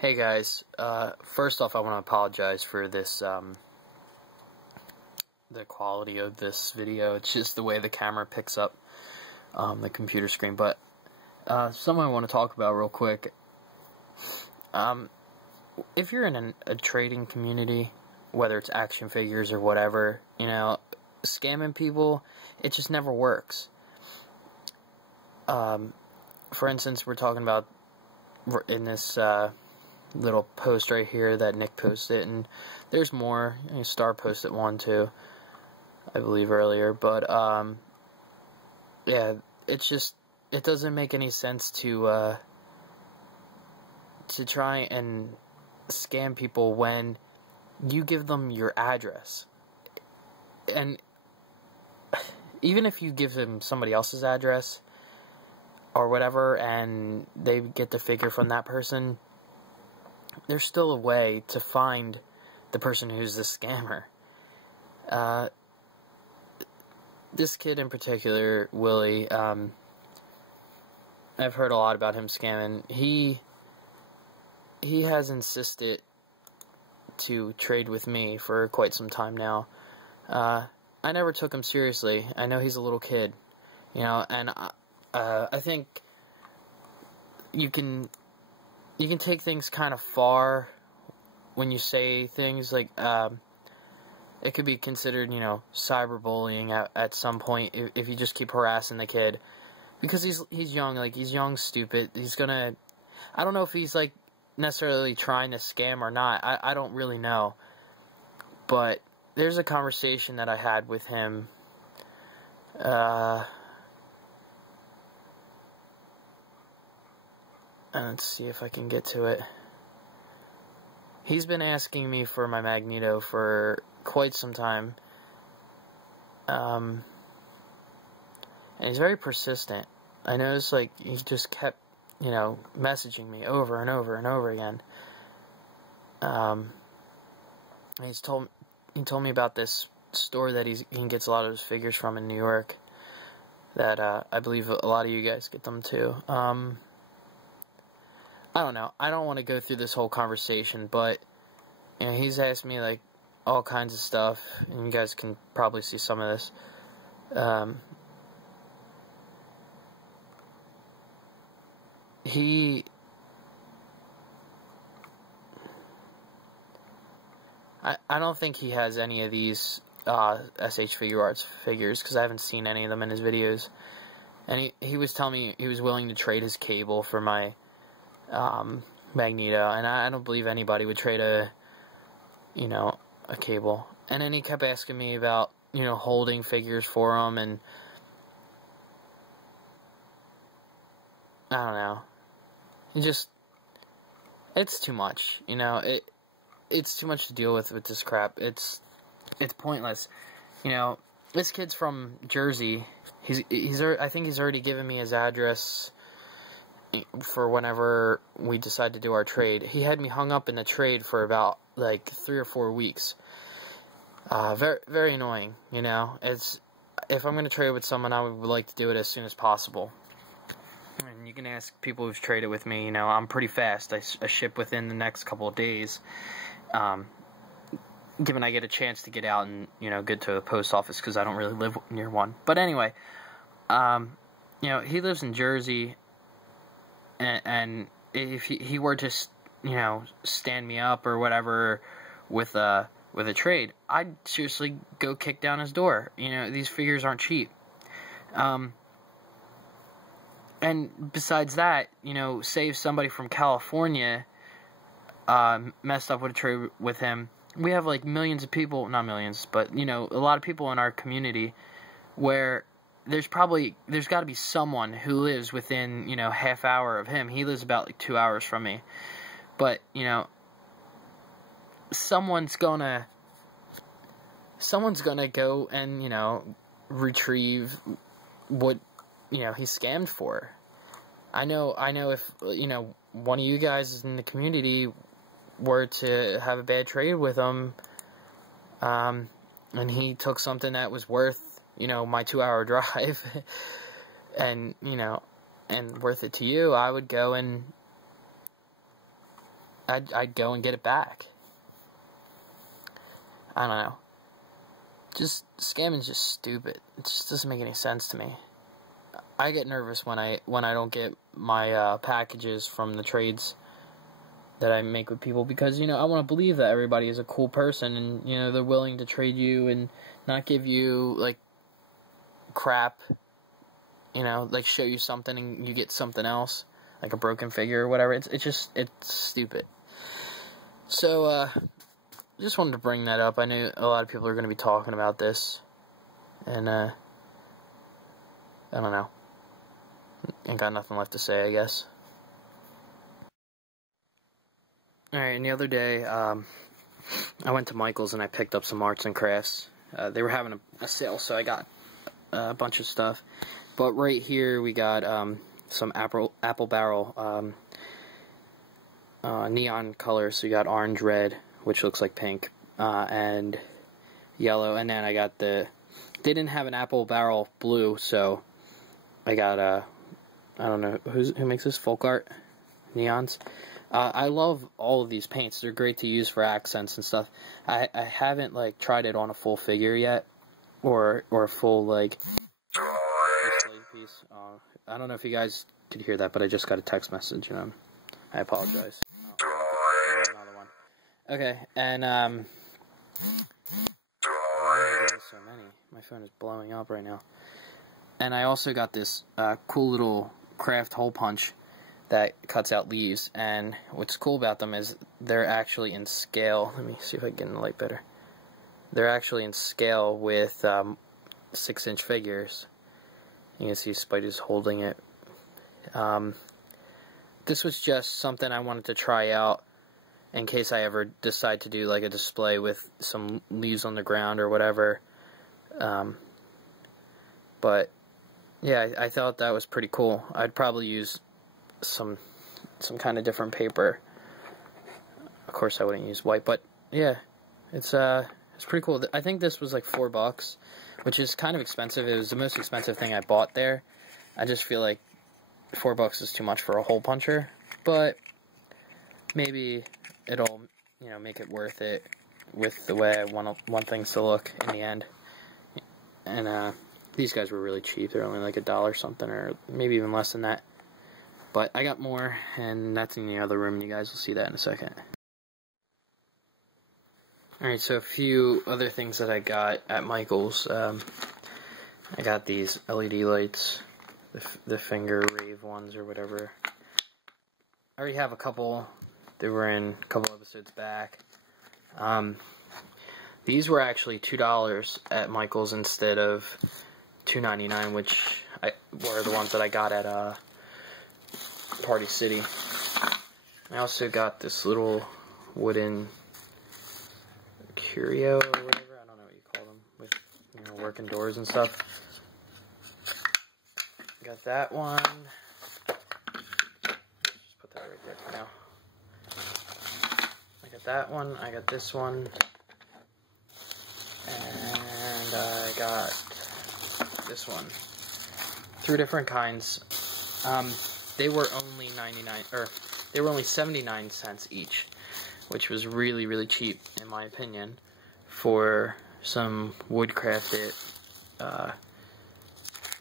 Hey guys, first off I want to apologize for this, the quality of this video. It's just the way the camera picks up the computer screen, but something I want to talk about real quick. If you're in a trading community, whether it's action figures or whatever, you know, scamming people, it just never works. For instance, we're talking about in this little post right here that Nick posted, and there's more. Star posted one too, I believe, earlier, but yeah, it's just, it doesn't make any sense to try and scam people when you give them your address. And even if you give them somebody else's address or whatever and they get the figure from that person, there's still a way to find the person who's the scammer. This kid in particular, Willie, I've heard a lot about him scamming. He has insisted to trade with me for quite some time now. I never took him seriously. I know he's a little kid, you know, and I think you can take things kind of far when you say things like, it could be considered, you know, cyberbullying at some point if you just keep harassing the kid, because he's young, like, he's young, stupid. He's gonna, I don't know if he's like necessarily trying to scam or not. I don't really know, but there's a conversation that I had with him. Let's see if I can get to it. He's been asking me for my Magneto for quite some time. And he's very persistent. I noticed, like, he just kept, you know, messaging me over and over and over again. And he told me about this store that he gets a lot of his figures from in New York, that I believe a lot of you guys get them too. I don't know. I don't want to go through this whole conversation, but, you know, he's asked me, like, all kinds of stuff, and you guys can probably see some of this. I don't think he has any of these SH Figure Arts figures, because I haven't seen any of them in his videos. And he was telling me he was willing to trade his cable for my Magneto, and I don't believe anybody would trade a cable. And then he kept asking me about, you know, holding figures for him, and I don't know. It's too much, you know. It's too much to deal with this crap. It's pointless, you know. This kid's from Jersey. I think he's already given me his address for whenever we decide to do our trade. He had me hung up in the trade for about, like, 3 or 4 weeks. Very, very annoying, you know. If I'm going to trade with someone, I would like to do it as soon as possible. And you can ask people who've traded with me, you know, I'm pretty fast. I ship within the next couple of days. Given I get a chance to get out and, you know, get to the post office, because I don't really live near one. But anyway, you know, he lives in Jersey, and if he were to, you know, stand me up or whatever with a trade, I'd seriously go kick down his door. You know, these figures aren't cheap. And besides that, you know, say if somebody from California messed up with a trade with him, we have, like, millions of people, not millions, but, you know, a lot of people in our community where there's got to be someone who lives within, you know, half hour of him. He lives about, like, 2 hours from me. But, you know, someone's gonna go and, you know, retrieve what, you know, he's scammed for. I know if, you know, one of you guys in the community were to have a bad trade with him, and he took something that was worth, you know, my 2-hour drive, and, you know, and worth it to you, I would go and I'd go and get it back. I don't know. Just scamming's just stupid. It just doesn't make any sense to me. I get nervous when I don't get my packages from the trades that I make with people, because, you know, I want to believe that everybody is a cool person and, you know, they're willing to trade you and not give you, like, crap, you know, like, show you something and you get something else, like a broken figure or whatever. It's stupid. So, just wanted to bring that up. I knew a lot of people are going to be talking about this, and, I don't know. Ain't got nothing left to say, I guess. Alright, and the other day, I went to Michael's and I picked up some arts and crafts. They were having a sale, so I got a bunch of stuff. But right here, we got some apple barrel neon colors. So you got orange, red, which looks like pink, and yellow. And then I got they didn't have an apple barrel blue, so I got I don't know who makes this, Folk Art neons. I love all of these paints. They're great to use for accents and stuff. I haven't, like, tried it on a full figure yet, or a full, like, display piece. I don't know if you guys could hear that, but I just got a text message, and I apologize. Oh, another one. Okay, and oh, so many. My phone is blowing up right now. And I also got this cool little craft hole punch that cuts out leaves, and what's cool about them is they're actually in scale. Let me see if I can get in the light better. They're actually in scale with 6-inch figures. You can see Spidey's holding it. This was just something I wanted to try out in case I ever decide to do, like, a display with some leaves on the ground or whatever. But yeah, I thought that was pretty cool. I'd probably use some kind of different paper. Of course I wouldn't use white, but yeah, it's pretty cool. I think this was like $4, which is kind of expensive. It was the most expensive thing I bought there. I just feel like $4 is too much for a hole puncher, but maybe it'll, you know, make it worth it with the way I want things to look in the end. And these guys were really cheap. They're only like $1 something, or maybe even less than that. But I got more, and that's in the other room. You guys will see that in a second. Alright, so a few other things that I got at Michael's. I got these LED lights, the finger rave ones or whatever. I already have a couple. They were in a couple episodes back. These were actually $2 at Michael's instead of $2.99, which were the ones that I got at Party City. I also got this little wooden curio or whatever, I don't know what you call them, with, you know, working doors and stuff. Got that one. Just put that right there for now. I got that one, I got this one, and I got this one. 3 different kinds. They were only they were only 79 cents each, which was really, really cheap, in my opinion, for some wood-crafted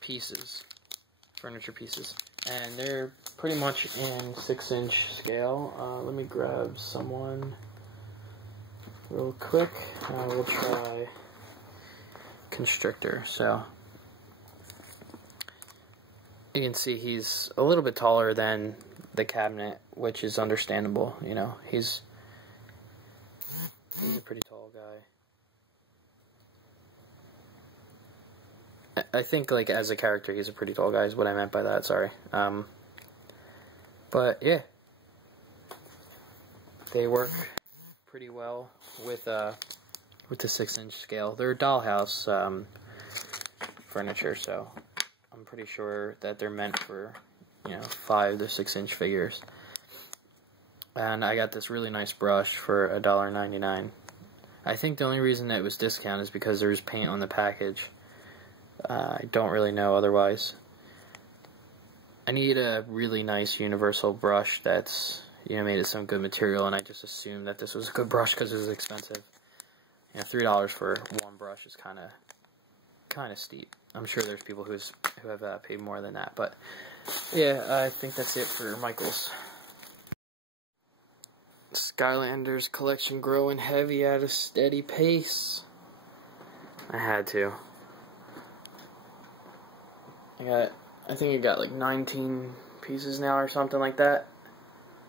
pieces, furniture pieces. And they're pretty much in 6-inch scale. Let me grab someone real quick. We'll try Constrictor. So you can see he's a little bit taller than the cabinet, which is understandable. You know, he's a pretty tall guy. I think, like, as a character, he's a pretty tall guy is what I meant by that, sorry. But, yeah. They work pretty well with the 6-inch scale. They're dollhouse furniture, so I'm pretty sure that they're meant for, you know, 5 to 6-inch figures. And I got this really nice brush for $1.99. I think the only reason that it was discounted is because there was paint on the package. I don't really know otherwise. I need a really nice universal brush that's, made it some good material, and I just assumed that this was a good brush because it was expensive. $3 for one brush is kind of steep. I'm sure there's people who have paid more than that, but yeah, I think that's it for Michaels. Skylanders collection growing heavy at a steady pace. I had to. I think I got like 19 pieces now or something like that.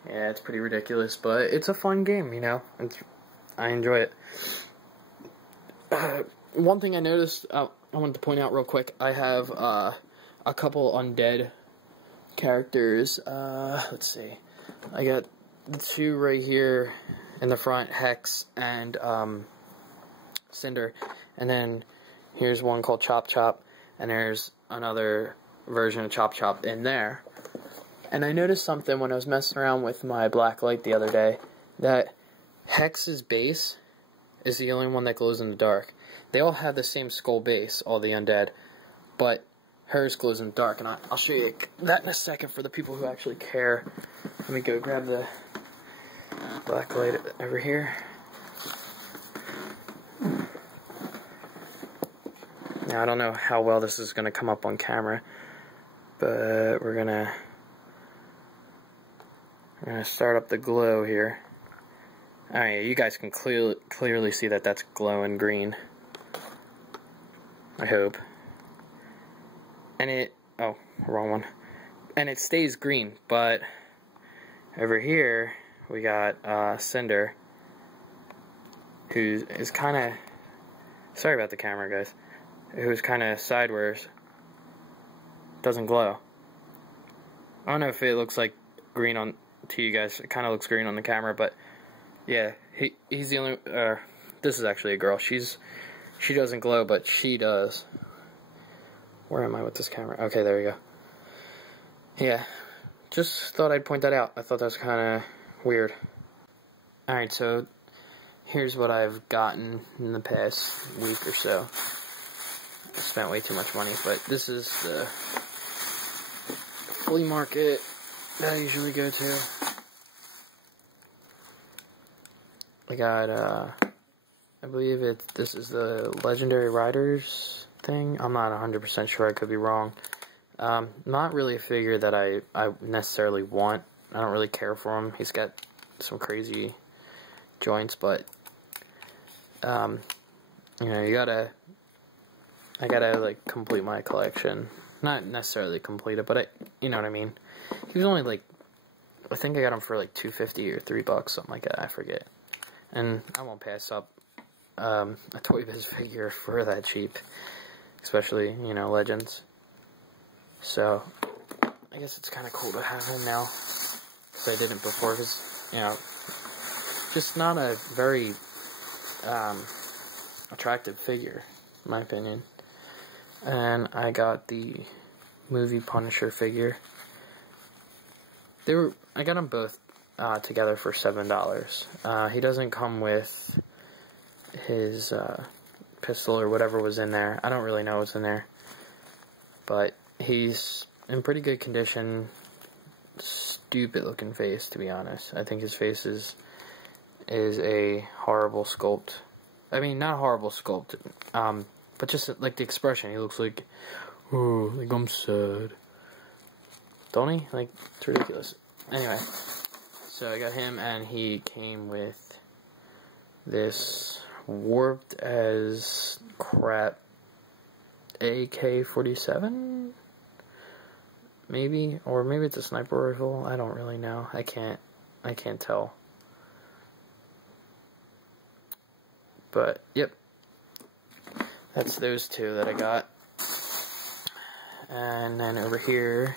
Yeah, it's pretty ridiculous, but it's a fun game, I enjoy it. One thing I noticed, I wanted to point out real quick, I have a couple undead characters. Let's see. I got the two right here in the front, Hex and Cinder. And then here's one called Chop Chop, and there's another version of Chop Chop in there. And I noticed something when I was messing around with my black light the other day, that Hex's base is the only one that glows in the dark. They all have the same skull base, all the undead, but hers glows in the dark, and I'll show you that in a second for the people who actually care. Let me go grab the black light over here. Now, I don't know how well this is going to come up on camera, but we're gonna start up the glow here. Alright, you guys can clearly see that that's glowing green. I hope. And oh, wrong one. And it stays green, but over here we got Cinder, who is kind of, sorry about the camera, guys, who's kind of sideways, doesn't glow. I don't know if it looks like green to you guys. It kind of looks green on the camera, but yeah, he's the only, this is actually a girl. She doesn't glow, but she does. Where am I with this camera? Okay, there we go. Yeah, just thought I'd point that out. I thought that was kind of weird. Alright, so here's what I've gotten in the past week or so. I spent way too much money, but this is the flea market that I usually go to. I got, I believe this is the Legendary Riders thing. I'm not 100% sure, I could be wrong. Not really a figure that I necessarily want. I don't really care for him. He's got some crazy joints, but, I gotta, like, complete my collection. Not necessarily complete it, but you know what I mean. He was only, like, I think I got him for, like, $2.50 or $3, something like that, I forget. And I won't pass up a Toy Biz figure for that cheap, especially, Legends. So, I guess it's kind of cool to have him now, because I didn't before, because, just not a very attractive figure, in my opinion. And I got the movie Punisher figure. I got them both together for $7. He doesn't come with his pistol or whatever was in there. I don't really know what's in there, but he's in pretty good condition. Stupid looking face, to be honest. I think his face is a horrible sculpt. I mean, not horrible sculpt, but just like the expression. He looks like, oh, like I'm sad. Don't he? Like, it's ridiculous. Anyway, so I got him, and he came with this warped as crap AK-47, maybe, or maybe it's a sniper rifle. I don't really know. I can't tell. But yep, that's those two that I got. And then over here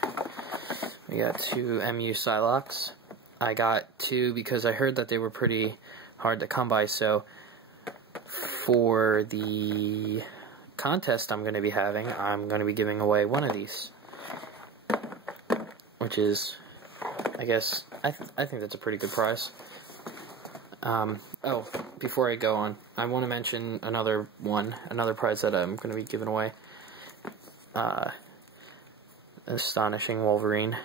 we got two MU Psylocks. I got two because I heard that they were pretty hard to come by, so for the contest I'm going to be having, I'm going to be giving away one of these, which is, I guess, I think that's a pretty good prize. Oh, before I go on, I want to mention another prize that I'm going to be giving away. Astonishing Wolverine.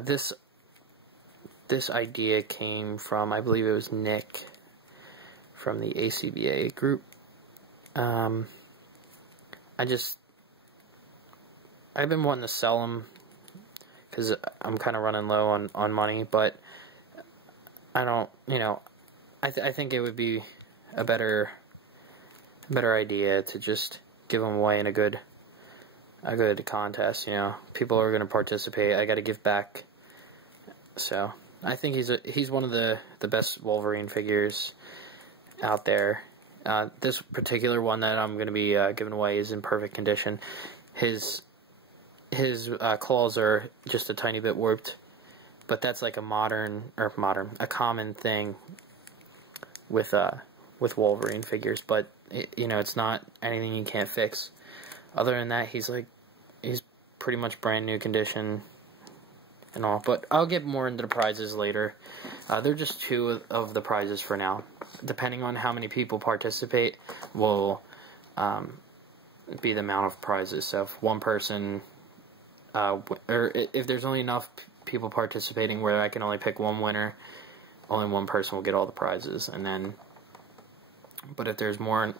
This this idea came from, I believe it was Nick from the ACBA group. I've been wanting to sell them because I'm kind of running low on money, but I don't, I think it would be a better idea to just give them away in a good contest. People are going to participate. I got to give back. So I think he's one of the best Wolverine figures out there. This particular one that I'm going to be giving away is in perfect condition. His claws are just a tiny bit warped, but that's like a common thing with Wolverine figures. But it's not anything you can't fix. Other than that, he's pretty much brand new condition and all. But I'll get more into the prizes later. They're just two of the prizes for now. Depending on how many people participate, will be the amount of prizes. So if one person, or if there's only enough people participating where I can only pick one winner, only one person will get all the prizes. And then, but if there's more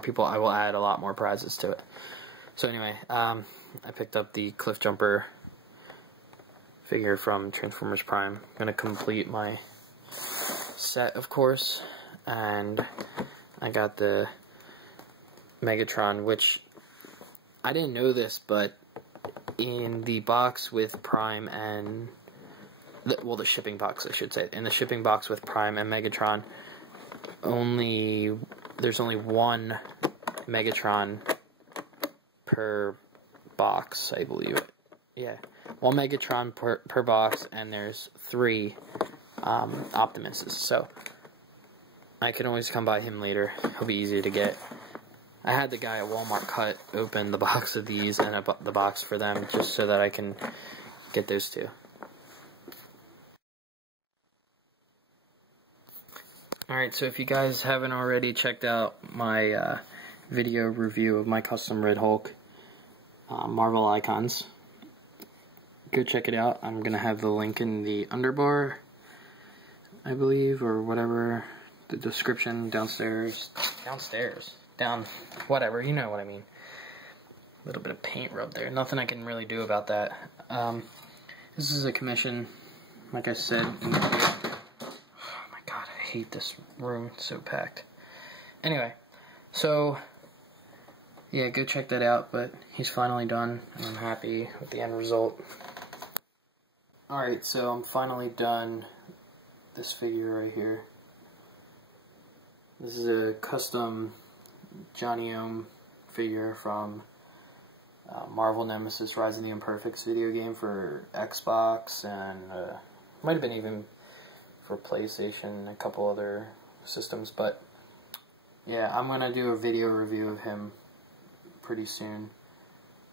people, I will add a lot more prizes to it. So anyway, I picked up the Cliff Jumper figure from Transformers Prime. I'm going to complete my set, of course, and I got the Megatron, which I didn't know this, but in the box with Prime and the shipping box, I should say, in the shipping box with Prime and Megatron, there's only one Megatron per box, I believe. Yeah, one Megatron per box, and there's 3 Optimuses. So I can always come by him later. He'll be easy to get. I had the guy at Walmart cut open the box of these and the box for them, just so that I can get those 2. Alright, so if you guys haven't already checked out my video review of my custom Red Hulk Marvel Icons, go check it out. I'm going to have the link in the underbar, I believe, or whatever, the description downstairs, whatever, you know what I mean. A little bit of paint rub there, nothing I can really do about that. This is a commission, like I said in the video. Oh my god, I hate this room, it's so packed. Anyway, so yeah, go check that out, but he's finally done, and I'm happy with the end result. Alright, so I'm finally done this figure right here. This is a custom Johnny Ohm figure from Marvel Nemesis Rise of the Imperfects video game for Xbox, and might have been even for PlayStation, a couple other systems, but yeah, I'm going to do a video review of him pretty soon.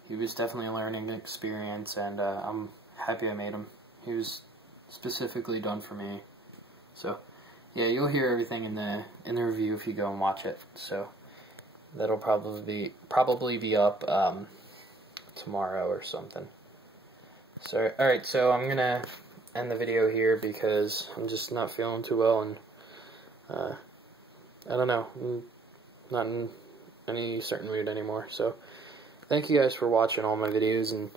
He was definitely a learning experience, and I'm happy I made him. He was specifically done for me. So yeah, you'll hear everything in the review if you go and watch it. So that'll probably be up tomorrow or something. So alright, so I'm gonna end the video here because I'm just not feeling too well, and I don't know, I'm not in any certain mood anymore. So thank you guys for watching all my videos and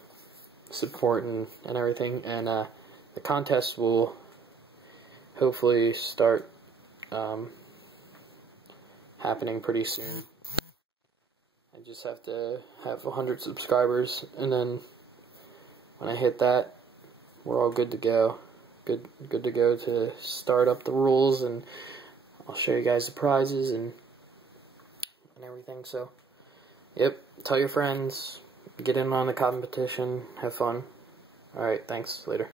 support and everything, and the contest will hopefully start happening pretty soon. I just have to have 100 subscribers, and then when I hit that, we're all good to go. Good to go to start up the rules, and I'll show you guys the prizes and everything. So yep, tell your friends, get in on the competition, have fun. Alright, thanks, later.